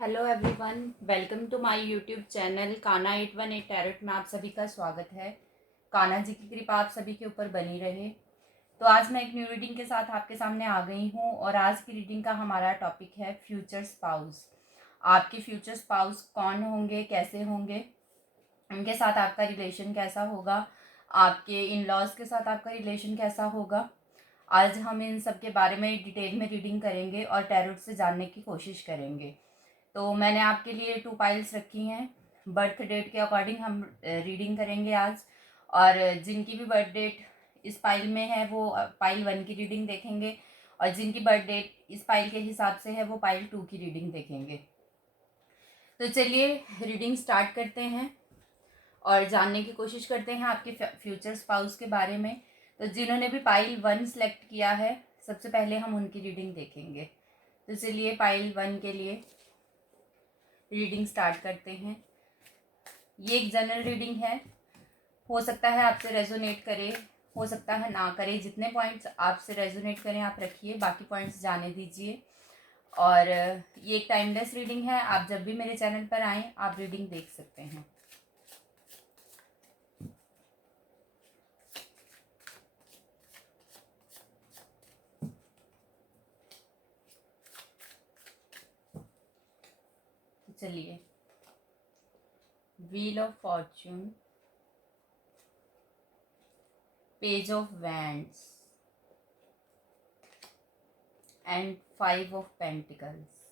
Hello everyone, welcome to my YouTube channel Kanha 818 tarot में आप सभी का स्वागत है। काना जी की कृपा आप सभी के ऊपर बनी रहे। तो आज मैं एक न्यू रीडिंग के साथ आपके सामने आ गई हूँ और आज की रीडिंग का हमारा टॉपिक है फ्यूचर स्पाउस। आपके फ्यूचर स्पाउस कौन होंगे, कैसे होंगे, उनके साथ आपका रिलेशन कैसा होगा, आपके इन लॉज के साथ आपका रिलेशन कैसा होगा। आज हम इन सब के बारे में डिटेल में रीडिंग करेंगे और टैरोट से जानने की कोशिश करेंगे। तो मैंने आपके लिए 2 पाइल्स रखी हैं। बर्थ डेट के अकॉर्डिंग हम रीडिंग करेंगे आज। और जिनकी भी बर्थ डेट इस पाइल में है वो पाइल 1 की रीडिंग देखेंगे, और जिनकी बर्थ डेट इस पाइल के हिसाब से है वो पाइल 2 की रीडिंग देखेंगे। तो चलिए रीडिंग स्टार्ट करते हैं और जानने की कोशिश करते हैं आपके फ्यूचर स्पाउस के बारे में। तो जिन्होंने भी पाइल 1 सेलेक्ट किया है, सबसे पहले हम उनकी रीडिंग देखेंगे। तो चलिए पाइल 1 के लिए रीडिंग स्टार्ट करते हैं। ये एक जनरल रीडिंग है। हो सकता है आपसे रेजोनेट करे, हो सकता है ना करे। जितने पॉइंट्स आपसे रेजोनेट करें आप रखिए, बाकी पॉइंट्स जाने दीजिए। और ये एक टाइमलेस रीडिंग है। आप जब भी मेरे चैनल पर आएँ आप रीडिंग देख सकते हैं। चलिए, wheel of Fortune, page of wands and 5 of pentacles.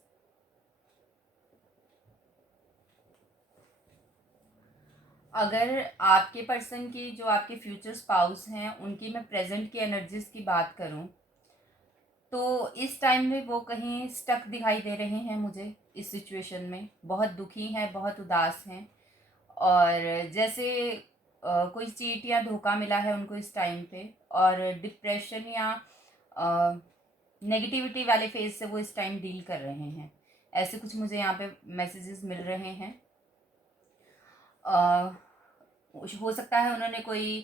अगर आपके पर्सन की, जो आपके फ्यूचर स्पाउस हैं, उनकी मैं प्रेजेंट की एनर्जीज की बात करूं तो इस टाइम में वो कहीं स्टक दिखाई दे रहे हैं मुझे। इस सिचुएशन में बहुत दुखी हैं, बहुत उदास हैं, और जैसे कोई चीट या धोखा मिला है उनको इस टाइम पे, और डिप्रेशन या नेगेटिविटी वाले फेज से वो इस टाइम डील कर रहे हैं। ऐसे कुछ मुझे यहाँ पे मैसेजेस मिल रहे हैं। अ, हो सकता है उन्होंने कोई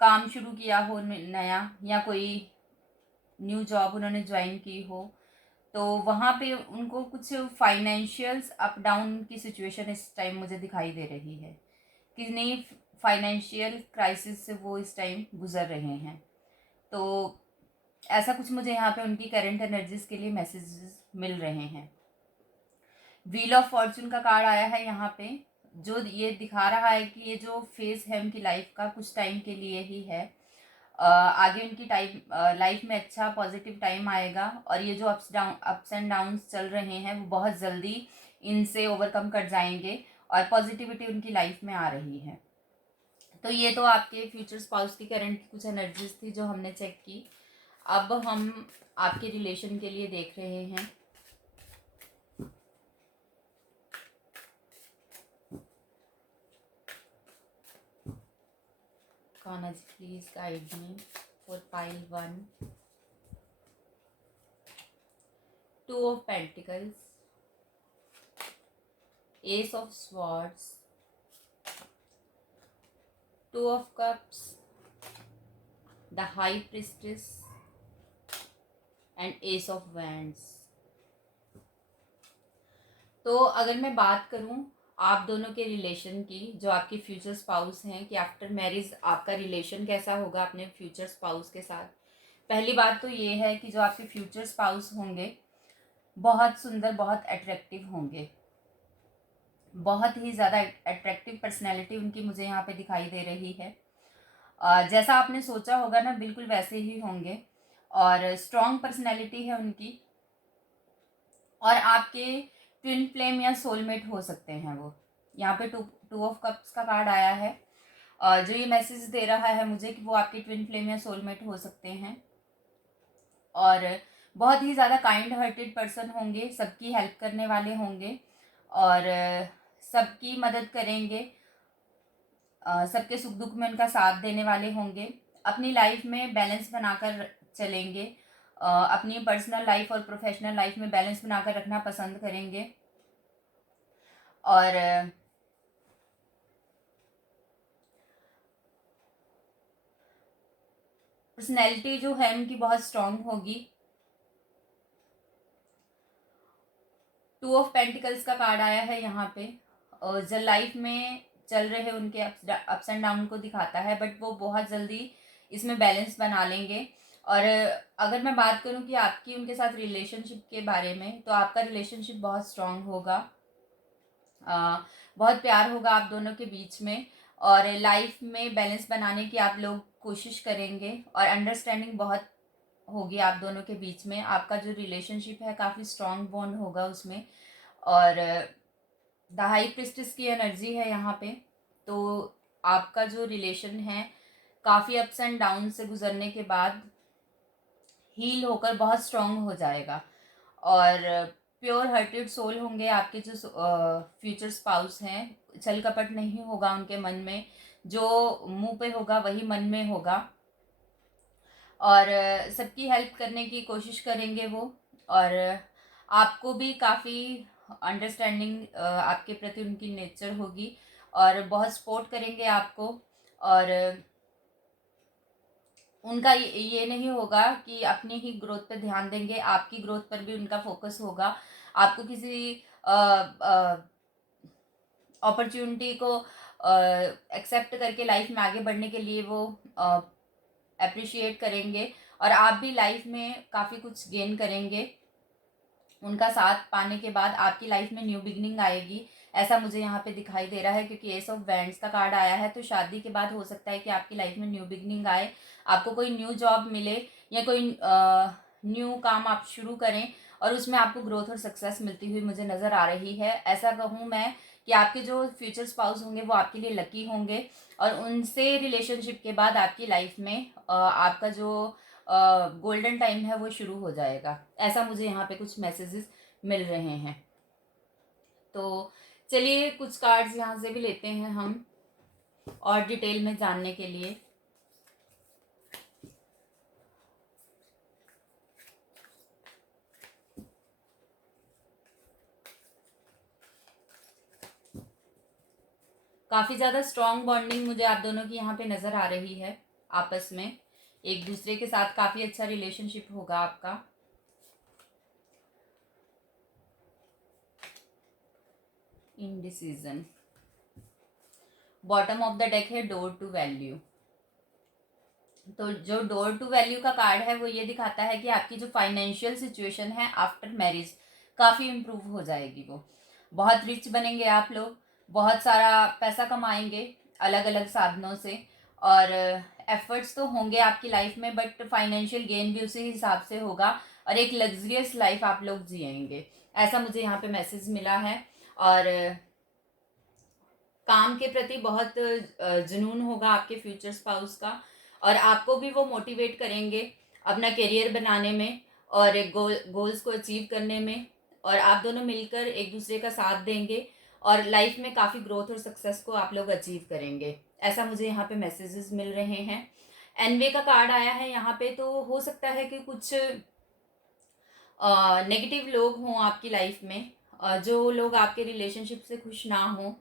काम शुरू किया हो नया, या कोई न्यू जॉब उन्होंने ज्वाइन की हो, तो वहाँ पे उनको कुछ फाइनेंशियल्स अप डाउन की सिचुएशन इस टाइम मुझे दिखाई दे रही है। कि नहीं, फाइनेंशियल क्राइसिस से वो इस टाइम गुजर रहे हैं। तो ऐसा कुछ मुझे यहाँ पे उनकी करंट एनर्जीज के लिए मैसेजेस मिल रहे हैं। व्हील ऑफ फॉर्चून का कार्ड आया है यहाँ पे, जो ये दिखा रहा है कि ये जो फेज है उनकी लाइफ का कुछ टाइम के लिए ही है। आगे उनकी लाइफ में अच्छा पॉजिटिव टाइम आएगा, और ये जो अप्स एंड डाउन्स चल रहे हैं वो बहुत जल्दी इनसे ओवरकम कर जाएंगे, और पॉजिटिविटी उनकी लाइफ में आ रही है। तो ये तो आपके फ्यूचर स्पाउस की करंट की कुछ एनर्जीज थी जो हमने चेक की। अब हम आपके रिलेशन के लिए देख रहे हैं। Kanha ji please guide me for pile 1। 2 of pentacles, ace of swords, 2 of cups, the high priestess and ace of wands. तो अगर मैं बात करूं आप दोनों के रिलेशन की, जो आपके फ्यूचर स्पाउस हैं, कि आफ्टर मैरिज आपका रिलेशन कैसा होगा अपने फ्यूचर स्पाउस के साथ। पहली बात तो ये है कि जो आपके फ्यूचर स्पाउस होंगे बहुत सुंदर, बहुत अट्रैक्टिव होंगे। बहुत ही ज़्यादा अट्रैक्टिव पर्सनैलिटी उनकी मुझे यहाँ पे दिखाई दे रही है। जैसा आपने सोचा होगा ना, बिल्कुल वैसे ही होंगे, और स्ट्रॉन्ग पर्सनैलिटी है उनकी। और आपके ट्विन फ्लेम या सोलमेट हो सकते हैं वो। यहाँ पे टू ऑफ कप्स का कार्ड आया है, जो ये मैसेज दे रहा है मुझे कि वो आपके ट्विन फ्लेम या सोलमेट हो सकते हैं। और बहुत ही ज़्यादा काइंड हार्टेड पर्सन होंगे, सबकी हेल्प करने वाले होंगे, और सबकी मदद करेंगे, सबके सुख दुख में उनका साथ देने वाले होंगे। अपनी लाइफ में बैलेंस बनाकर चलेंगे, अपनी पर्सनल लाइफ और प्रोफेशनल लाइफ में बैलेंस बनाकर रखना पसंद करेंगे। और पर्सनैलिटी जो है उनकी बहुत स्ट्रांग होगी, टू ऑफ पेंटिकल्स का कार्ड आया है यहाँ पे। जो लाइफ में चल रहे उनके अप्स एंड डाउन को दिखाता है, बट वो बहुत जल्दी इसमें बैलेंस बना लेंगे। और अगर मैं बात करूँ कि आपकी उनके साथ रिलेशनशिप के बारे में, तो आपका रिलेशनशिप बहुत स्ट्रांग होगा, बहुत प्यार होगा आप दोनों के बीच में, और लाइफ में बैलेंस बनाने की आप लोग कोशिश करेंगे, और अंडरस्टैंडिंग बहुत होगी आप दोनों के बीच में। आपका जो रिलेशनशिप है काफ़ी स्ट्रांग बॉन्ड होगा उसमें। और द हाई प्रिस्टेस की एनर्जी है यहाँ पे। तो आपका जो रिलेशन है काफ़ी अप्स एंड डाउन से गुजरने के बाद हील होकर बहुत स्ट्रांग हो जाएगा। और प्योर हार्टेड सोल होंगे आपके जो फ्यूचर स्पाउस हैं। छल कपट नहीं होगा उनके मन में, जो मुंह पे होगा वही मन में होगा। और सबकी हेल्प करने की कोशिश करेंगे वो। और आपको भी काफ़ी अंडरस्टैंडिंग आपके प्रति उनकी नेचर होगी, और बहुत सपोर्ट करेंगे आपको। और उनका ये नहीं होगा कि अपनी ही ग्रोथ पे ध्यान देंगे, आपकी ग्रोथ पर भी उनका फोकस होगा। आपको किसी अपॉर्चुनिटी को एक्सेप्ट करके लाइफ में आगे बढ़ने के लिए वो अप्रिशिएट करेंगे, और आप भी लाइफ में काफ़ी कुछ गेन करेंगे। उनका साथ पाने के बाद आपकी लाइफ में न्यू बिगनिंग आएगी, ऐसा मुझे यहाँ पे दिखाई दे रहा है, क्योंकि एस ऑफ वैंड्स का कार्ड आया है। तो शादी के बाद हो सकता है कि आपकी लाइफ में न्यू बिगनिंग आए, आपको कोई न्यू जॉब मिले, या कोई न्यू काम आप शुरू करें, और उसमें आपको ग्रोथ और सक्सेस मिलती हुई मुझे नज़र आ रही है। ऐसा कहूँ मैं कि आपके जो फ्यूचर स्पाउस होंगे वो आपके लिए लकी होंगे, और उनसे रिलेशनशिप के बाद आपकी लाइफ में आपका जो गोल्डन टाइम है वो शुरू हो जाएगा। ऐसा मुझे यहाँ पे कुछ मैसेजेस मिल रहे हैं। तो चलिए कुछ कार्ड्स यहाँ से भी लेते हैं हम, और डिटेल में जानने के लिए। काफ़ी ज़्यादा स्ट्रॉन्ग बॉन्डिंग मुझे आप दोनों की यहाँ पे नज़र आ रही है। आपस में एक दूसरे के साथ काफ़ी अच्छा रिलेशनशिप होगा आपका। Indecision. Bottom of the deck है डोर टू वैल्यू। तो जो डोर टू वैल्यू का कार्ड है वो ये दिखाता है कि आपकी जो फाइनेंशियल सिचुएशन है आफ्टर मैरिज काफ़ी इम्प्रूव हो जाएगी। वो बहुत रिच बनेंगे आप लोग, बहुत सारा पैसा कमाएंगे अलग अलग साधनों से, और एफर्ट्स तो होंगे आपकी लाइफ में, बट फाइनेंशियल गेन भी उसी हिसाब से होगा, और एक लग्जरियस लाइफ आप लोग जिएंगे, ऐसा मुझे यहाँ पे मैसेज मिला है। और काम के प्रति बहुत जुनून होगा आपके फ्यूचर स्पाउस का, और आपको भी वो मोटिवेट करेंगे अपना करियर बनाने में, और गोल्स को अचीव करने में, और आप दोनों मिलकर एक दूसरे का साथ देंगे, और लाइफ में काफ़ी ग्रोथ और सक्सेस को आप लोग अचीव करेंगे, ऐसा मुझे यहाँ पे मैसेजेस मिल रहे हैं। एनवे का कार्ड आया है यहाँ पे। तो हो सकता है कि कुछ नेगेटिव लोग हों आपकी लाइफ में, जो लोग आपके रिलेशनशिप से खुश ना हों,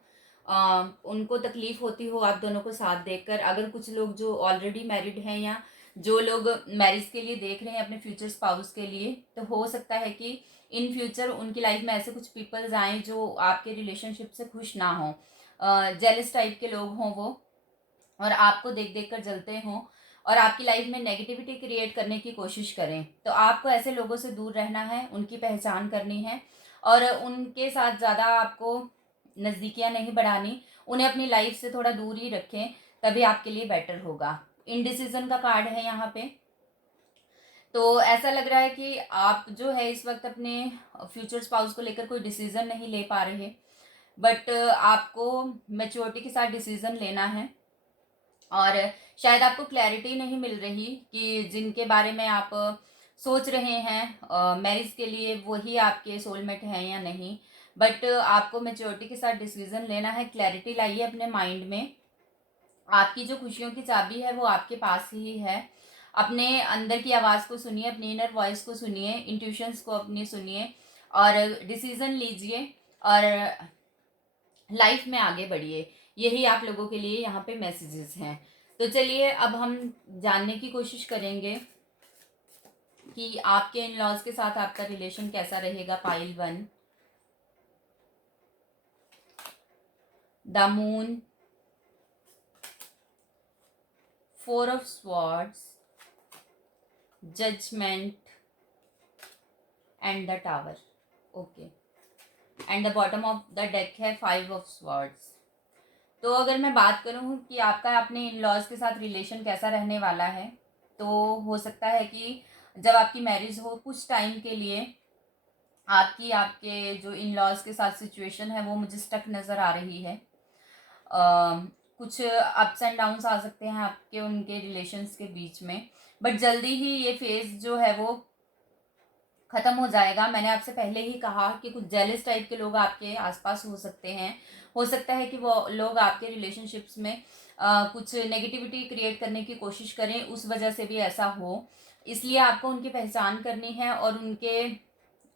उनको तकलीफ़ होती हो आप दोनों को साथ देखकर। अगर कुछ लोग जो ऑलरेडी मैरिड हैं, या जो लोग मैरिज के लिए देख रहे हैं अपने फ्यूचर स्पाउस के लिए, तो हो सकता है कि इन फ्यूचर उनकी लाइफ में ऐसे कुछ पीपल्स आएँ जो आपके रिलेशनशिप से खुश ना हों, जेलस टाइप के लोग हों वो, और आपको देख देख कर जलते हों, और आपकी लाइफ में नेगेटिविटी क्रिएट करने की कोशिश करें। तो आपको ऐसे लोगों से दूर रहना है, उनकी पहचान करनी है, और उनके साथ ज़्यादा आपको नज़दीकियाँ नहीं बढ़ानी, उन्हें अपनी लाइफ से थोड़ा दूर ही रखें, तभी आपके लिए बेटर होगा। इनडिसीजन का कार्ड है यहाँ पे। तो ऐसा लग रहा है कि आप जो है इस वक्त अपने फ्यूचर स्पाउस को लेकर कोई डिसीज़न नहीं ले पा रहे, बट आपको मैच्योरिटी के साथ डिसीज़न लेना है, और शायद आपको क्लैरिटी नहीं मिल रही कि जिनके बारे में आप सोच रहे हैं मैरिज के लिए वही आपके सोलमेट हैं या नहीं, बट आपको मैच्योरिटी के साथ डिसीजन लेना है। क्लैरिटी लाइए अपने माइंड में। आपकी जो खुशियों की चाबी है वो आपके पास ही है। अपने अंदर की आवाज़ को सुनिए, अपनी इनर वॉइस को सुनिए, इंट्यूशंस को अपनी सुनिए, और डिसीजन लीजिए, और लाइफ में आगे बढ़िए। यही आप लोगों के लिए यहाँ पे मैसेजेस हैं। तो चलिए अब हम जानने की कोशिश करेंगे कि आपके इन लॉज के साथ आपका रिलेशन कैसा रहेगा। Pile 1। The moon, 4 of swords, judgment and the tower. Okay, and the bottom of the deck है 5 ऑफ स्वॉर्ड्स। तो अगर मैं बात करूँ कि आपका अपने इन लॉज के साथ रिलेशन कैसा रहने वाला है, तो हो सकता है कि जब आपकी मैरिज हो कुछ टाइम के लिए आपके जो इन लॉज के साथ सिचुएशन है वो मुझे स्टक नज़र आ रही है। कुछ अप्स एंड डाउन्स आ सकते हैं आपके उनके रिलेशंस के बीच में, बट जल्दी ही ये फेज़ जो है वो ख़त्म हो जाएगा। मैंने आपसे पहले ही कहा कि कुछ जेलस टाइप के लोग आपके आसपास हो सकते हैं। हो सकता है कि वो लोग आपके रिलेशनशिप्स में कुछ नेगेटिविटी क्रिएट करने की कोशिश करें, उस वजह से भी ऐसा हो। इसलिए आपको उनकी पहचान करनी है और उनके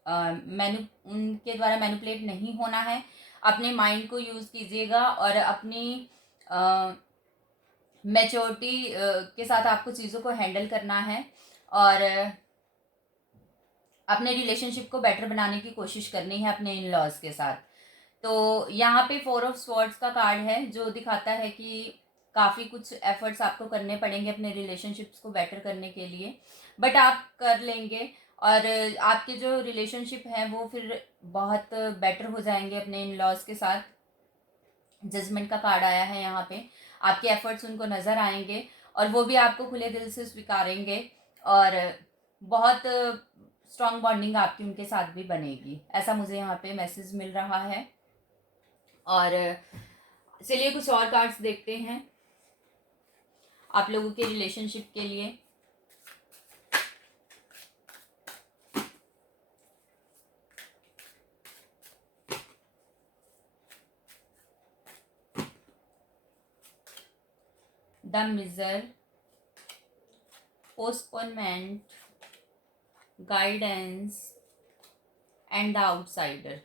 द्वारा मैनिपुलेट नहीं होना है। अपने माइंड को यूज़ कीजिएगा और अपनी मैच्योरिटी के साथ आपको चीज़ों को हैंडल करना है और अपने रिलेशनशिप को बेटर बनाने की कोशिश करनी है अपने इन लॉज के साथ। तो यहाँ पे 4 ऑफ स्वॉर्ड्स का कार्ड है जो दिखाता है कि काफ़ी कुछ एफर्ट्स आपको करने पड़ेंगे अपने रिलेशनशिप्स को बेटर करने के लिए, बट आप कर लेंगे और आपके जो रिलेशनशिप हैं वो फिर बहुत बेटर हो जाएंगे अपने इन लॉज के साथ। जजमेंट का कार्ड आया है यहाँ पे, आपके एफर्ट्स उनको नज़र आएंगे और वो भी आपको खुले दिल से स्वीकारेंगे और बहुत स्ट्रॉन्ग बॉन्डिंग आपकी उनके साथ भी बनेगी, ऐसा मुझे यहाँ पे मैसेज मिल रहा है। और चलिए कुछ और कार्ड्स देखते हैं आप लोगों के रिलेशनशिप के लिए। The miser, postponement, guidance and the outsider.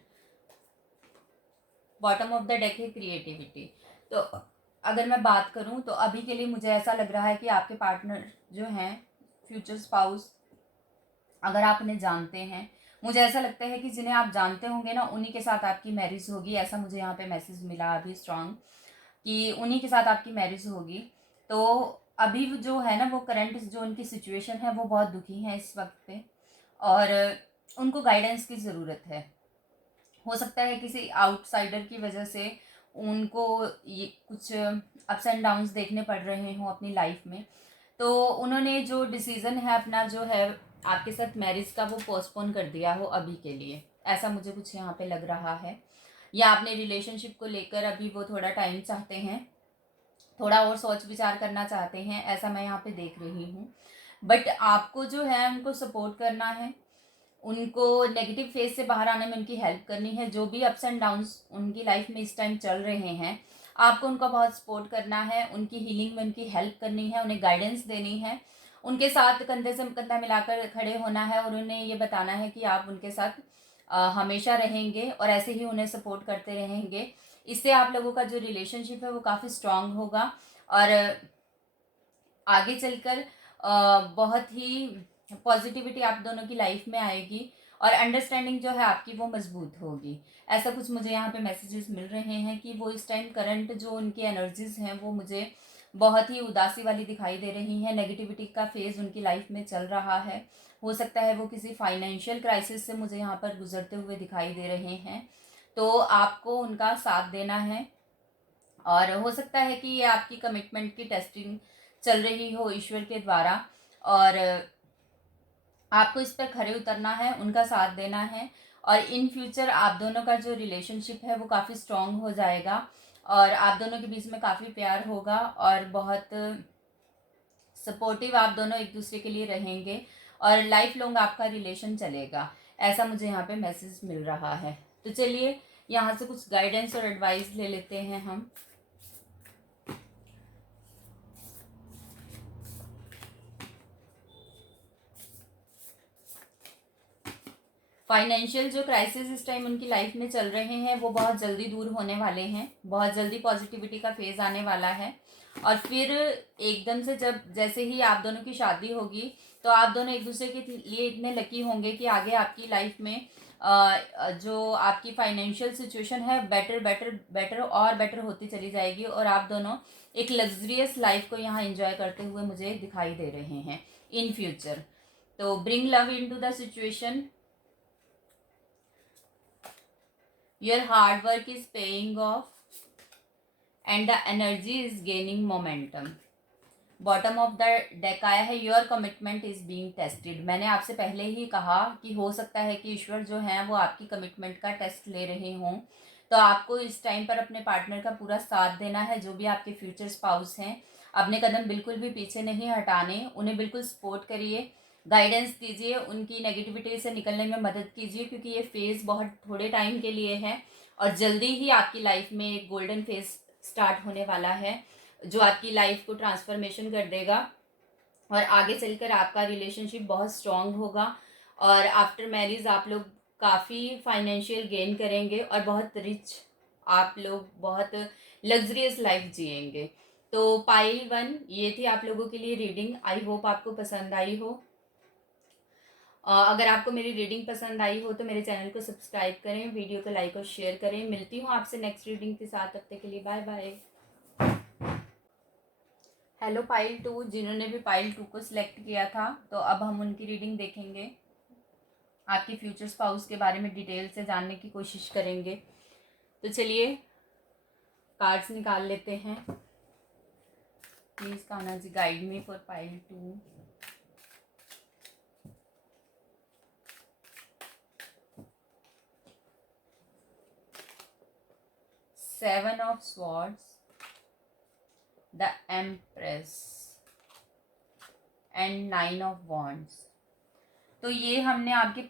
Bottom of the deck है क्रिएटिविटी। तो अगर मैं बात करूं तो अभी के लिए मुझे ऐसा लग रहा है कि आपके पार्टनर जो हैं, फ्यूचर स्पाउस, अगर आप उन्हें जानते हैं, मुझे ऐसा लगता है कि जिन्हें आप जानते होंगे ना उन्हीं के साथ आपकी मैरिज होगी, ऐसा मुझे यहाँ पे मैसेज मिला अभी स्ट्रॉन्ग कि उन्हीं के साथ आपकी मैरिज होगी। तो अभी जो है ना वो करंट जो उनकी सिचुएशन है वो बहुत दुखी है इस वक्त पे और उनको गाइडेंस की ज़रूरत है। हो सकता है किसी आउटसाइडर की वजह से उनको ये कुछ अप्स एंड डाउन्स देखने पड़ रहे हों अपनी लाइफ में, तो उन्होंने जो डिसीज़न है अपना जो है आपके साथ मैरिज का वो पोस्टपोन कर दिया हो अभी के लिए, ऐसा मुझे कुछ यहाँ पे लग रहा है। या अपने रिलेशनशिप को लेकर अभी वो थोड़ा टाइम चाहते हैं, थोड़ा और सोच विचार करना चाहते हैं, ऐसा मैं यहाँ पे देख रही हूँ। बट आपको जो है उनको सपोर्ट करना है, उनको नेगेटिव फेज से बाहर आने में उनकी हेल्प करनी है। जो भी अप्स एंड डाउन्स उनकी लाइफ में इस टाइम चल रहे हैं आपको उनका बहुत सपोर्ट करना है, उनकी हीलिंग में उनकी हेल्प करनी है, उन्हें गाइडेंस देनी है, उनके साथ कंधे से कंधा मिलाकर खड़े होना है और उन्हें ये बताना है कि आप उनके साथ हमेशा रहेंगे और ऐसे ही उन्हें सपोर्ट करते रहेंगे। इससे आप लोगों का जो रिलेशनशिप है वो काफ़ी स्ट्रांग होगा और आगे चलकर बहुत ही पॉजिटिविटी आप दोनों की लाइफ में आएगी और अंडरस्टैंडिंग जो है आपकी वो मजबूत होगी। ऐसा कुछ मुझे यहाँ पे मैसेजेस मिल रहे हैं कि वो इस टाइम करंट जो उनकी एनर्जीज हैं वो मुझे बहुत ही उदासी वाली दिखाई दे रही हैं। नेगेटिविटी का फेज उनकी लाइफ में चल रहा है। हो सकता है वो किसी फाइनेंशियल क्राइसिस से मुझे यहाँ पर गुजरते हुए दिखाई दे रहे हैं, तो आपको उनका साथ देना है। और हो सकता है कि ये आपकी कमिटमेंट की टेस्टिंग चल रही हो ईश्वर के द्वारा और आपको इस पर खरे उतरना है, उनका साथ देना है और इन फ्यूचर आप दोनों का जो रिलेशनशिप है वो काफ़ी स्ट्रॉन्ग हो जाएगा और आप दोनों के बीच में काफ़ी प्यार होगा और बहुत सपोर्टिव आप दोनों एक दूसरे के लिए रहेंगे और लाइफ लॉन्ग आपका रिलेशन चलेगा, ऐसा मुझे यहाँ पे मैसेज मिल रहा है। तो चलिए यहाँ से कुछ गाइडेंस और एडवाइस ले लेते हैं हम। फाइनेंशियल जो क्राइसिस इस टाइम उनकी लाइफ में चल रहे हैं वो बहुत जल्दी दूर होने वाले हैं, बहुत जल्दी पॉजिटिविटी का फेज आने वाला है और फिर एकदम से जब जैसे ही आप दोनों की शादी होगी तो आप दोनों एक दूसरे के लिए इतने लकी होंगे कि आगे आपकी लाइफ में जो आपकी फाइनेंशियल सिचुएशन है बेटर बेटर बेटर और बेटर होती चली जाएगी, और आप दोनों एक लग्जरियस लाइफ को यहाँ एंजॉय करते हुए मुझे दिखाई दे रहे हैं इन फ्यूचर। तो bring love in to the situation, your hard work is paying off and the energy is gaining momentum. Bottom of the deck आया है, your commitment is being tested. मैंने आपसे पहले ही कहा कि हो सकता है कि ईश्वर जो है वो आपकी कमिटमेंट का टेस्ट ले रहे हों, तो आपको इस टाइम पर अपने पार्टनर का पूरा साथ देना है। जो भी आपके फ्यूचर स्पाउस हैं, अपने कदम बिल्कुल भी पीछे नहीं हटाने, उन्हें बिल्कुल सपोर्ट करिए, गाइडेंस दीजिए, उनकी नेगेटिविटी से निकलने में मदद कीजिए, क्योंकि ये फेज़ बहुत थोड़े टाइम के लिए है और जल्दी ही आपकी लाइफ में एक गोल्डन फेज स्टार्ट होने वाला है जो आपकी लाइफ को ट्रांसफॉर्मेशन कर देगा, और आगे चलकर आपका रिलेशनशिप बहुत स्ट्रांग होगा, और आफ्टर मैरिज आप लोग काफ़ी फाइनेंशियल गेन करेंगे और बहुत रिच, आप लोग बहुत लग्जरियस लाइफ जिएंगे। तो पाइल 1 ये थी आप लोगों के लिए रीडिंग। आई होप आपको पसंद आई हो। अगर आपको मेरी रीडिंग पसंद आई हो तो मेरे चैनल को सब्सक्राइब करें, वीडियो को लाइक और शेयर करें। मिलती हूँ आपसे नेक्स्ट रीडिंग के साथ, तब तक के लिए बाय बाय। हेलो पाइल 2, जिन्होंने भी पाइल 2 को सिलेक्ट किया था, तो अब हम उनकी रीडिंग देखेंगे। आपके फ्यूचर स्पाउस के बारे में डिटेल से जानने की कोशिश करेंगे। तो चलिए कार्ड्स निकाल लेते हैं। Please Kanha ji guide me for pile 2। Seven of swords, the empress and 9 of wands. तो ये हमने आपके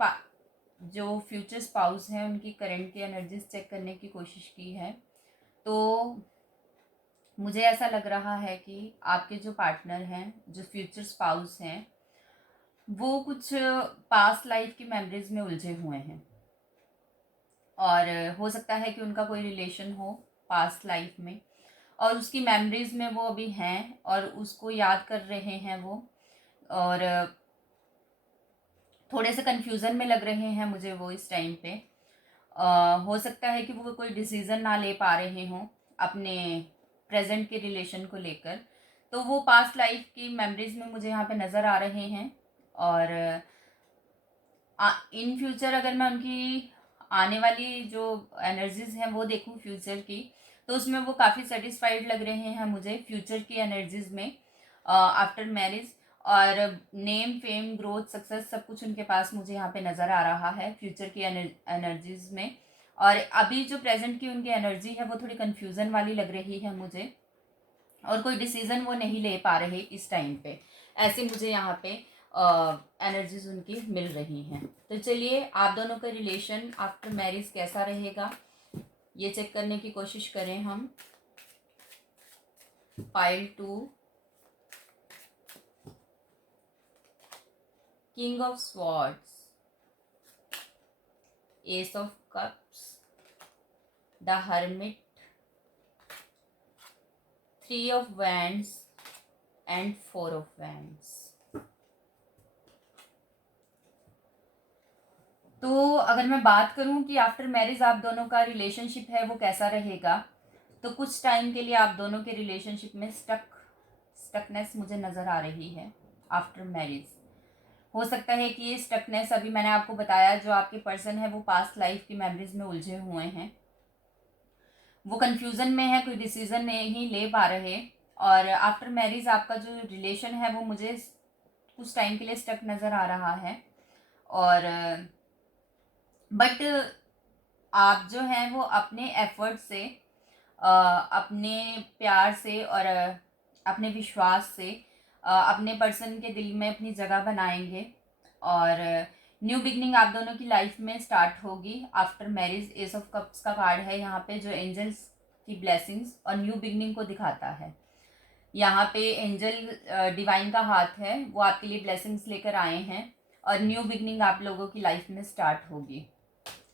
जो फ्यूचर स्पाउस हैं उनकी करंट की एनर्जीज चेक करने की कोशिश की है। तो मुझे ऐसा लग रहा है कि आपके जो पार्टनर हैं, जो फ्यूचर स्पाउस हैं, वो कुछ पास्ट लाइफ की मेमोरीज में उलझे हुए हैं, और हो सकता है कि उनका कोई रिलेशन हो पास्ट लाइफ में, और उसकी मेमोरीज में वो अभी हैं और उसको याद कर रहे हैं वो, और थोड़े से कन्फ्यूज़न में लग रहे हैं मुझे वो इस टाइम पे। हो सकता है कि वो कोई डिसीज़न ना ले पा रहे हों अपने प्रेजेंट के रिलेशन को लेकर। तो वो पास्ट लाइफ की मेमोरीज में मुझे यहाँ पे नज़र आ रहे हैं, और इन फ्यूचर अगर मैं उनकी आने वाली जो एनर्जीज हैं वो देखूँ फ्यूचर की, तो उसमें वो काफ़ी सेटिस्फाइड लग रहे हैं मुझे फ्यूचर की एनर्जीज में आफ्टर मैरिज, और नेम फेम ग्रोथ सक्सेस सब कुछ उनके पास मुझे यहाँ पे नज़र आ रहा है फ्यूचर की एनर्जीज में। और अभी जो प्रेजेंट की उनकी एनर्जी है वो थोड़ी कन्फ्यूज़न वाली लग रही है मुझे, और कोई डिसीज़न वो नहीं ले पा रहे इस टाइम पे, ऐसे मुझे यहाँ पे एनर्जीज उनकी मिल रही हैं। तो चलिए आप दोनों का रिलेशन आफ्टर मैरिज कैसा रहेगा ये चेक करने की कोशिश करें हम। Pile 2, king of swords, S of cups, the hermit, 3 of wands and 4 of wands. तो अगर मैं बात करूं कि आफ्टर मैरिज आप दोनों का रिलेशनशिप है वो कैसा रहेगा, तो कुछ टाइम के लिए आप दोनों के रिलेशनशिप में स्टकनेस मुझे नज़र आ रही है आफ्टर मैरिज। हो सकता है कि ये स्टकनेस, अभी मैंने आपको बताया, जो आपके पर्सन है वो पास्ट लाइफ की मेमोरीज में उलझे हुए हैं, वो कन्फ्यूज़न में है, कोई डिसीज़न नहीं ले पा रहे, और आफ्टर मैरिज आपका जो रिलेशन है वो मुझे कुछ टाइम के लिए स्टक नज़र आ रहा है। और बट आप जो हैं वो अपने एफर्ट से, अपने प्यार से और अपने विश्वास से अपने पर्सन के दिल में अपनी जगह बनाएंगे, और न्यू बिगनिंग आप दोनों की लाइफ में स्टार्ट होगी after marriage. S of cups का कार्ड है यहाँ पे, जो एंजल्स की ब्लेसिंग्स और न्यू बिगनिंग को दिखाता है। यहाँ पे एंजल डिवाइन का हाथ है, वो आपके लिए ब्लेसिंग्स लेकर आए हैं, और न्यू बिगनिंग आप लोगों की लाइफ में स्टार्ट होगी,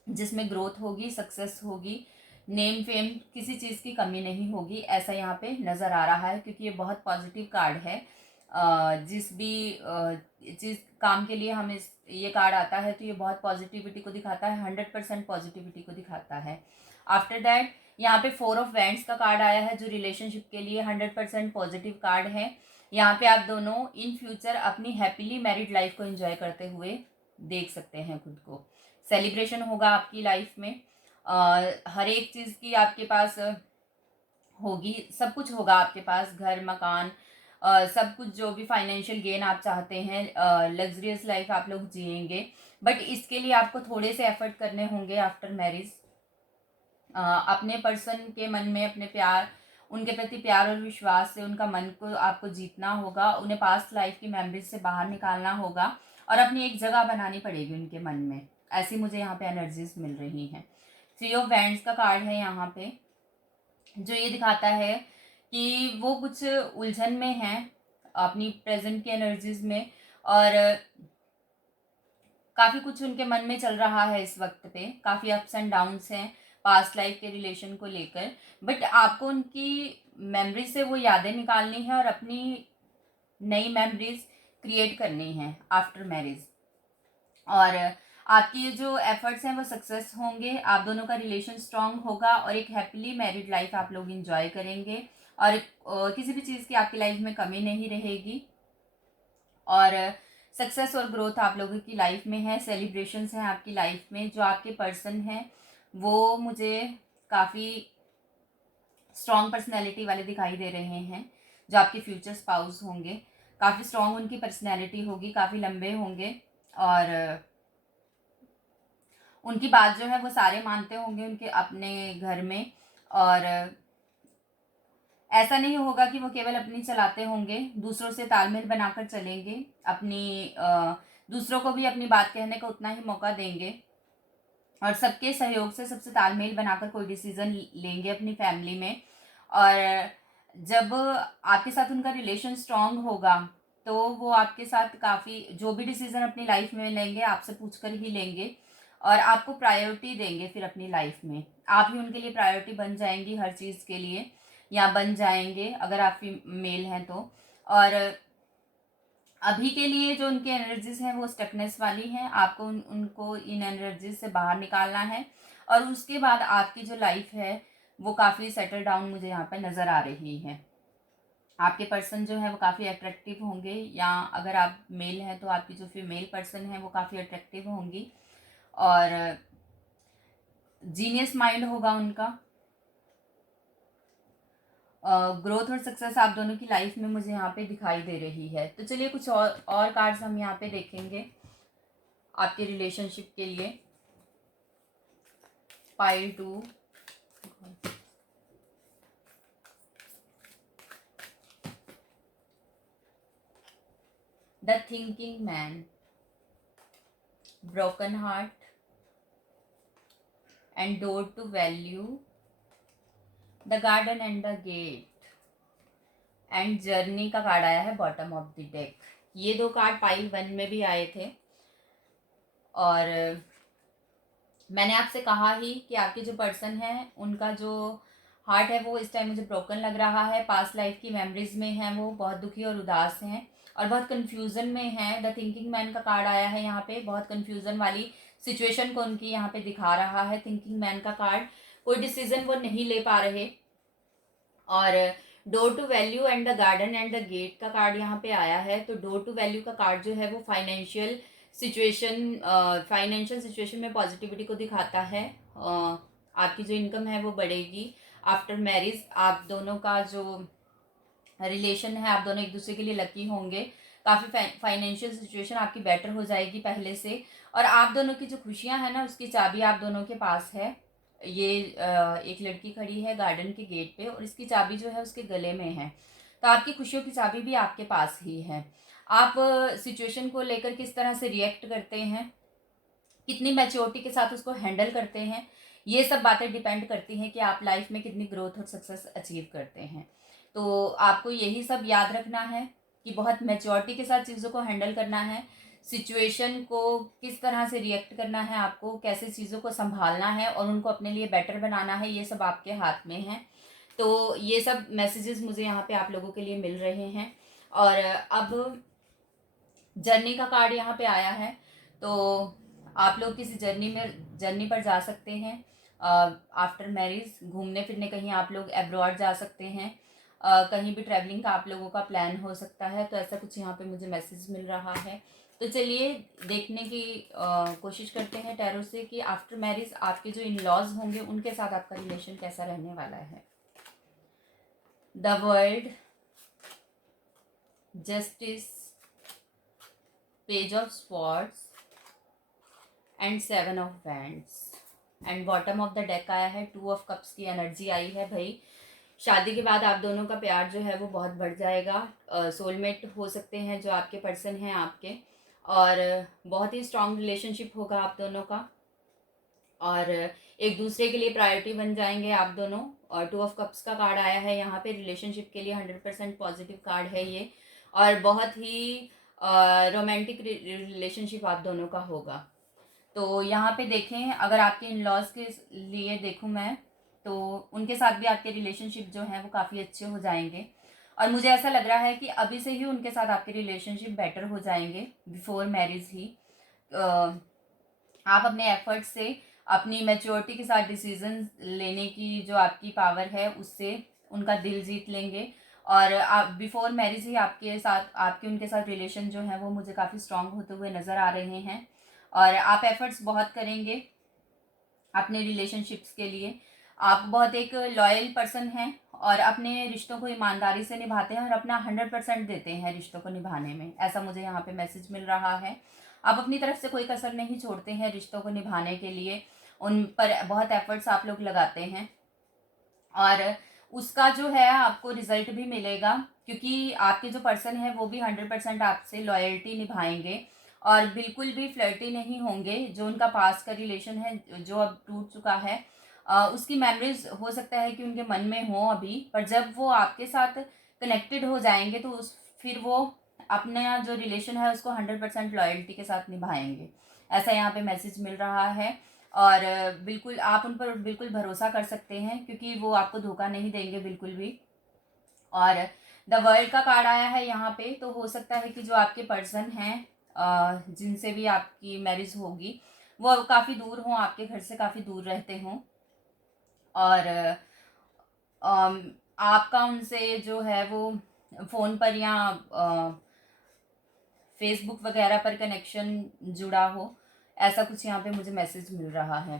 जिसमें ग्रोथ होगी, सक्सेस होगी, नेम फेम किसी चीज़ की कमी नहीं होगी, ऐसा यहाँ पे नज़र आ रहा है, क्योंकि ये बहुत पॉजिटिव कार्ड है। जिस भी चीज़ काम के लिए हमें ये कार्ड आता है तो ये बहुत पॉजिटिविटी को दिखाता है, 100% पॉजिटिविटी को दिखाता है। आफ्टर दैट यहाँ पे 4 ऑफ वैंड्स का कार्ड आया है जो रिलेशनशिप के लिए 100% पॉजिटिव कार्ड है। यहाँ पे आप दोनों इन फ्यूचर अपनी हैप्पीली मैरिड लाइफ को एंजॉय करते हुए देख सकते हैं खुद को। सेलिब्रेशन होगा आपकी लाइफ में, हर एक चीज़ की आपके पास होगी, सब कुछ होगा आपके पास, घर मकान सब कुछ, जो भी फाइनेंशियल गेन आप चाहते हैं, लग्जरियस लाइफ आप लोग जिएंगे। बट इसके लिए आपको थोड़े से एफर्ट करने होंगे आफ्टर मैरिज। अपने पर्सन के मन में अपने प्यार, उनके प्रति प्यार और विश्वास से उनका मन को आपको जीतना होगा, उन्हें पास्ट लाइफ की मेमोरीज से बाहर निकालना होगा और अपनी एक जगह बनानी पड़ेगी उनके मन में। ऐसी मुझे यहाँ पे एनर्जीज मिल रही हैं। 3 ऑफ वैंड्स का कार्ड है यहाँ पे, जो ये दिखाता है कि वो कुछ उलझन में हैं अपनी प्रेजेंट की एनर्जीज में, और काफ़ी कुछ उनके मन में चल रहा है इस वक्त पे, काफ़ी अप्स एंड डाउन्स हैं पास्ट लाइफ के रिलेशन को लेकर। बट आपको उनकी मेमोरी से वो यादें निकालनी है और अपनी नई मेमोरीज क्रिएट करनी है आफ्टर मैरिज। और आपकी ये जो एफर्ट्स हैं वो सक्सेस होंगे, आप दोनों का रिलेशन स्ट्रांग होगा और एक हैप्पीली मैरिड लाइफ आप लोग इंजॉय करेंगे और किसी भी चीज़ की आपकी लाइफ में कमी नहीं रहेगी और सक्सेस और ग्रोथ आप लोगों की लाइफ में है। सेलिब्रेशंस हैं आपकी लाइफ में। जो आपके पर्सन हैं वो मुझे काफ़ी स्ट्रॉन्ग पर्सनैलिटी वाले दिखाई दे रहे हैं। जो आपके फ्यूचर स्पाउस होंगे, काफ़ी स्ट्रॉन्ग उनकी पर्सनैलिटी होगी, काफ़ी लंबे होंगे और उनकी बात जो है वो सारे मानते होंगे उनके अपने घर में। और ऐसा नहीं होगा कि वो केवल अपनी चलाते होंगे, दूसरों से तालमेल बनाकर चलेंगे, अपनी दूसरों को भी अपनी बात कहने का उतना ही मौका देंगे और सबके सहयोग से सबसे तालमेल बनाकर कोई डिसीज़न लेंगे अपनी फैमिली में। और जब आपके साथ उनका रिलेशन स्ट्रांग होगा तो वो आपके साथ काफ़ी जो भी डिसीज़न अपनी लाइफ में लेंगे आपसे पूछकर ही लेंगे और आपको प्रायोरिटी देंगे। फिर अपनी लाइफ में आप ही उनके लिए प्रायोरिटी बन जाएंगी हर चीज़ के लिए, या बन जाएंगे अगर आप मेल हैं तो। और अभी के लिए जो उनकी एनर्जीज हैं वो स्टकनेस वाली हैं, आपको उनको इन एनर्जीज से बाहर निकालना है और उसके बाद आपकी जो लाइफ है वो काफ़ी सेटल डाउन मुझे यहाँ पर नज़र आ रही है। आपके पर्सन जो है वो काफ़ी अट्रैक्टिव होंगे, या अगर आप मेल हैं तो आपकी जो फीमेल पर्सन है वो काफ़ी अट्रैक्टिव होंगी और जीनियस माइंड होगा उनका। ग्रोथ और सक्सेस आप दोनों की लाइफ में मुझे यहाँ पे दिखाई दे रही है। तो चलिए कुछ और कार्ड्स हम यहाँ पे देखेंगे आपके रिलेशनशिप के लिए। Pile 2, the thinking man, broken heart and door to value, the garden and the gate and journey का कार्ड आया है बॉटम ऑफ द डेक। ये 2 कार्ड पाइल 1 में भी आए थे और मैंने आपसे कहा ही कि आपके जो पर्सन है उनका जो हार्ट है वो इस टाइम मुझे ब्रोकन लग रहा है, पास्ट लाइफ की मेमोरीज में है, वो बहुत दुखी और उदास हैं और बहुत कन्फ्यूज़न में हैं। द थिंकिंग मैन का कार्ड आया है यहाँ पे, बहुत कन्फ्यूज़न वाली सिचुएशन को उनकी यहाँ पे दिखा रहा है थिंकिंग मैन का कार्ड। कोई डिसीजन वो नहीं ले पा रहे। और door to value and the garden and the gate का कार्ड यहाँ पे आया है। तो डोर टू वैल्यू का कार्ड जो है वो फाइनेंशियल सिचुएशन में पॉजिटिविटी को दिखाता है। आपकी जो इनकम है वो बढ़ेगी आफ्टर मैरिज। आप दोनों का जो रिलेशन है, आप दोनों एक दूसरे के लिए लकी होंगे, काफ़ी फाइनेंशियल सिचुएशन आपकी बेटर हो जाएगी पहले से। और आप दोनों की जो खुशियां हैं ना उसकी चाबी आप दोनों के पास है। ये एक लड़की खड़ी है गार्डन के गेट पे और इसकी चाबी जो है उसके गले में है। तो आपकी खुशियों की चाबी भी आपके पास ही है। आप सिचुएशन को लेकर किस तरह से रिएक्ट करते हैं, कितनी मैच्योरिटी के साथ उसको हैंडल करते हैं, ये सब बातें डिपेंड करती हैं कि आप लाइफ में कितनी ग्रोथ और सक्सेस अचीव करते हैं। तो आपको यही सब याद रखना है कि बहुत मैच्योरिटी के साथ चीज़ों को हैंडल करना है, सिचुएशन को किस तरह से रिएक्ट करना है, आपको कैसे चीज़ों को संभालना है और उनको अपने लिए बेटर बनाना है, ये सब आपके हाथ में है। तो ये सब मैसेजेस मुझे यहाँ पे आप लोगों के लिए मिल रहे हैं और अब जर्नी का कार्ड यहाँ पे आया है, तो आप लोग किसी जर्नी पर जा सकते हैं। आफ्टर मैरिज घूमने फिरने कहीं आप लोग अब्रॉड जा सकते हैं। कहीं भी ट्रैवलिंग का आप लोगों का प्लान हो सकता है, तो ऐसा कुछ यहाँ पे मुझे मैसेज मिल रहा है। तो चलिए देखने की कोशिश करते हैं टैरो से कि आफ्टर मैरिज आपके जो इन लॉज होंगे उनके साथ आपका रिलेशन कैसा रहने वाला है। The world, justice, page of swords and 7 of wands and bottom of the deck आया है 2 ऑफ कप्स की एनर्जी आई है। भाई शादी के बाद आप दोनों का प्यार जो है वो बहुत बढ़ जाएगा। सोलमेट हो सकते हैं जो आपके पर्सन हैं आपके, और बहुत ही स्ट्रांग रिलेशनशिप होगा आप दोनों का, और एक दूसरे के लिए प्रायोरिटी बन जाएंगे आप दोनों। और 2 ऑफ कप्स का कार्ड आया है यहाँ पे, रिलेशनशिप के लिए 100% पॉजिटिव कार्ड है ये, और बहुत ही रोमांटिक रिलेशनशिप आप दोनों का होगा। तो यहाँ पे देखें, अगर आपके इन लॉज के लिए देखूँ मैं, तो उनके साथ भी आपके रिलेशनशिप जो हैं वो काफ़ी अच्छे हो जाएंगे। और मुझे ऐसा लग रहा है कि अभी से ही उनके साथ आपके रिलेशनशिप बेटर हो जाएंगे बिफोर मैरिज ही। आप अपने एफर्ट से, अपनी मैच्योरिटी के साथ डिसीजन लेने की जो आपकी पावर है उससे उनका दिल जीत लेंगे। और आप बिफोर मैरिज ही आपके उनके साथ रिलेशन जो है वो मुझे काफ़ी स्ट्रांग होते हुए नज़र आ रहे हैं। और आप एफर्ट्स बहुत करेंगे अपने रिलेशनशिप्स के लिए। आप बहुत एक लॉयल पर्सन हैं और अपने रिश्तों को ईमानदारी से निभाते हैं और अपना 100% देते हैं रिश्तों को निभाने में, ऐसा मुझे यहाँ पे मैसेज मिल रहा है। आप अपनी तरफ से कोई कसर नहीं छोड़ते हैं रिश्तों को निभाने के लिए, उन पर बहुत एफर्ट्स आप लोग लगाते हैं, और उसका जो है आपको रिजल्ट भी मिलेगा, क्योंकि आपके जो पर्सन है वो भी 100% आपसे लॉयल्टी निभाएंगे और बिल्कुल भी फ्लर्टी नहीं होंगे। जो उनका पास का रिलेशन है जो अब टूट चुका है, उसकी मेमोरीज हो सकता है कि उनके मन में हो अभी, पर जब वो आपके साथ कनेक्टेड हो जाएंगे तो फिर वो अपना जो रिलेशन है उसको 100% लॉयल्टी के साथ निभाएंगे, ऐसा यहाँ पे मैसेज मिल रहा है। और बिल्कुल आप उन पर बिल्कुल भरोसा कर सकते हैं, क्योंकि वो आपको धोखा नहीं देंगे बिल्कुल भी। और द वर्ल्ड का कार्ड आया है यहाँ पे, तो हो सकता है कि जो आपके पर्सन हैं जिनसे भी आपकी मैरिज होगी वो काफ़ी दूर हों, आपके घर से काफ़ी दूर रहते हों, और आपका उनसे जो है वो फ़ोन पर या फेसबुक वगैरह पर कनेक्शन जुड़ा हो, ऐसा कुछ यहाँ पे मुझे मैसेज मिल रहा है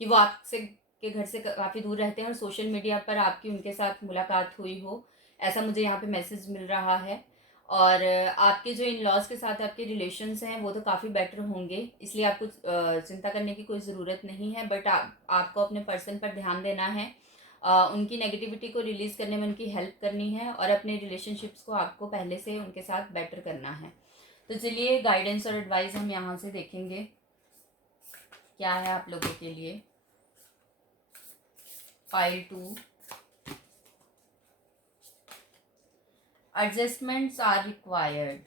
कि वो आपसे के घर से काफ़ी दूर रहते हैं और सोशल मीडिया पर आपकी उनके साथ मुलाकात हुई हो, ऐसा मुझे यहाँ पे मैसेज मिल रहा है। और आपके जो इन लॉज के साथ आपके रिलेशंस हैं वो तो काफ़ी बेटर होंगे, इसलिए आपको चिंता करने की कोई ज़रूरत नहीं है। बट आपको अपने पर्सन पर ध्यान देना है, उनकी नेगेटिविटी को रिलीज़ करने में उनकी हेल्प करनी है, और अपने रिलेशनशिप्स को आपको पहले से उनके साथ बेटर करना है। तो चलिए गाइडेंस और एडवाइस हम यहाँ से देखेंगे क्या है आप लोगों के लिए। Pile 2, adjustments are required,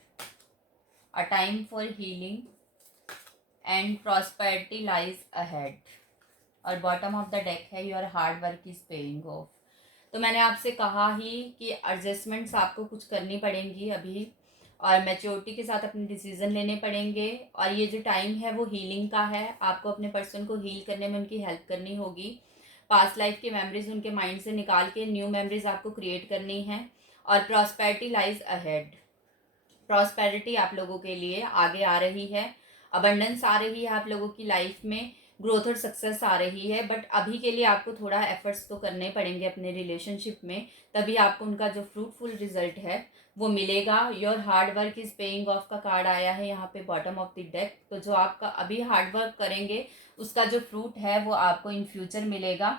a time for healing and prosperity lies ahead, और बॉटम ऑफ द डेक है your hard work is paying of. तो मैंने आपसे कहा ही कि एडजस्टमेंट्स आपको कुछ करनी पड़ेंगी अभी, और मैच्योरिटी के साथ अपने डिसीजन लेने पड़ेंगे, और ये जो टाइम है वो हीलिंग का है, आपको अपने पर्सन को हील करने में उनकी हेल्प करनी होगी। पास्ट लाइफ की मेमोरीज उनके माइंड से निकाल के न्यू मेमोरीज आपको क्रिएट करनी है, और प्रॉस्पेरिटी लाइज अहेड, प्रॉस्पेरिटी आप लोगों के लिए आगे आ रही है, अबंडेंस आ रही है आप लोगों की लाइफ में, ग्रोथ और सक्सेस आ रही है। बट अभी के लिए आपको थोड़ा एफर्ट्स तो करने पड़ेंगे अपने रिलेशनशिप में, तभी आपको उनका जो फ्रूटफुल रिजल्ट है वो मिलेगा। Your hard work is paying of का कार्ड आया है यहाँ पे बॉटम ऑफ द डेक। तो जो आपका अभी हार्ड वर्क करेंगे उसका जो फ्रूट है वो आपको इन फ्यूचर मिलेगा,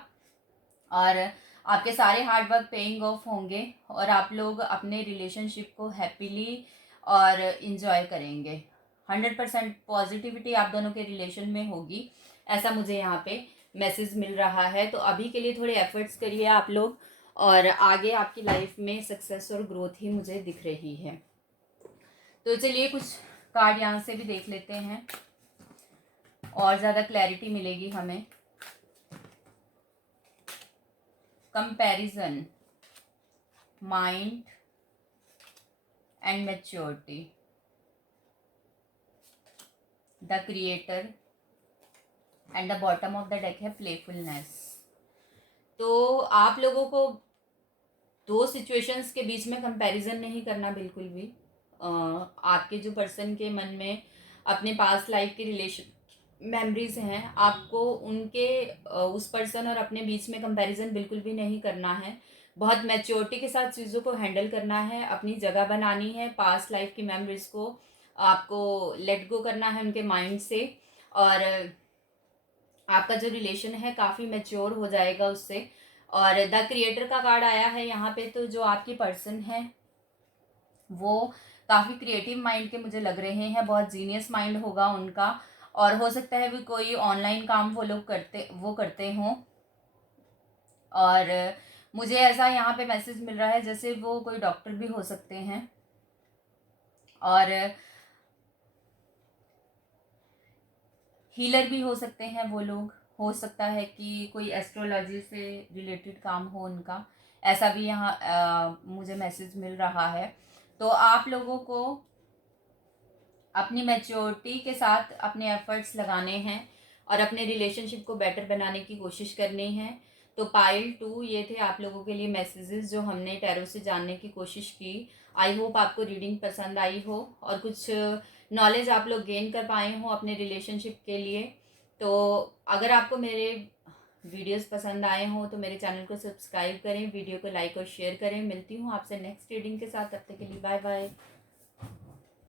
और आपके सारे हार्ड वर्क पेइंग ऑफ होंगे, और आप लोग अपने रिलेशनशिप को हैप्पीली और इन्जॉय करेंगे। 100% पॉजिटिविटी आप दोनों के रिलेशन में होगी, ऐसा मुझे यहाँ पे मैसेज मिल रहा है। तो अभी के लिए थोड़े एफर्ट्स करिए आप लोग, और आगे आपकी लाइफ में सक्सेस और ग्रोथ ही मुझे दिख रही है। तो चलिए कुछ कार्ड यहाँ से भी देख लेते हैं, और ज़्यादा क्लैरिटी मिलेगी हमें। Comparison, mind, and maturity. The creator and the bottom of the deck है प्लेफुलनेस। तो आप लोगों को दो सिचुएशंस के बीच में कंपैरिजन नहीं करना बिल्कुल भी। आपके जो पर्सन के मन में अपने पास्ट लाइफ के रिलेशन मेमोरीज हैं, आपको उनके उस पर्सन और अपने बीच में कंपैरिजन बिल्कुल भी नहीं करना है। बहुत मैच्योरिटी के साथ चीज़ों को हैंडल करना है, अपनी जगह बनानी है। पास्ट लाइफ की मेमोरीज को आपको लेट गो करना है उनके माइंड से, और आपका जो रिलेशन है काफ़ी मैच्योर हो जाएगा उससे। और द क्रिएटर का कार्ड आया है यहाँ पे, तो जो आपकी पर्सन है वो काफ़ी क्रिएटिव माइंड के मुझे लग रहे हैं, बहुत जीनियस माइंड होगा उनका। और हो सकता है भी कोई ऑनलाइन काम वो लोग करते हों। और मुझे ऐसा यहाँ पे मैसेज मिल रहा है जैसे वो कोई डॉक्टर भी हो सकते हैं, और हीलर भी हो सकते हैं वो लोग। हो सकता है कि कोई एस्ट्रोलॉजी से रिलेटेड काम हो उनका, ऐसा भी यहाँ मुझे मैसेज मिल रहा है। तो आप लोगों को अपनी मैच्योरिटी के साथ अपने एफर्ट्स लगाने हैं और अपने रिलेशनशिप को बेटर बनाने की कोशिश करनी है। तो पाइल 2 ये थे आप लोगों के लिए मैसेजेस जो हमने टैरो से जानने की कोशिश की। आई होप आपको रीडिंग पसंद आई हो और कुछ नॉलेज आप लोग गेन कर पाए हो अपने रिलेशनशिप के लिए। तो अगर आपको मेरे वीडियोस पसंद आए हों तो मेरे चैनल को सब्सक्राइब करें, वीडियो को लाइक और शेयर करें। मिलती हूँ आपसे नेक्स्ट रीडिंग के साथ, तब तक के लिए बाय बाय।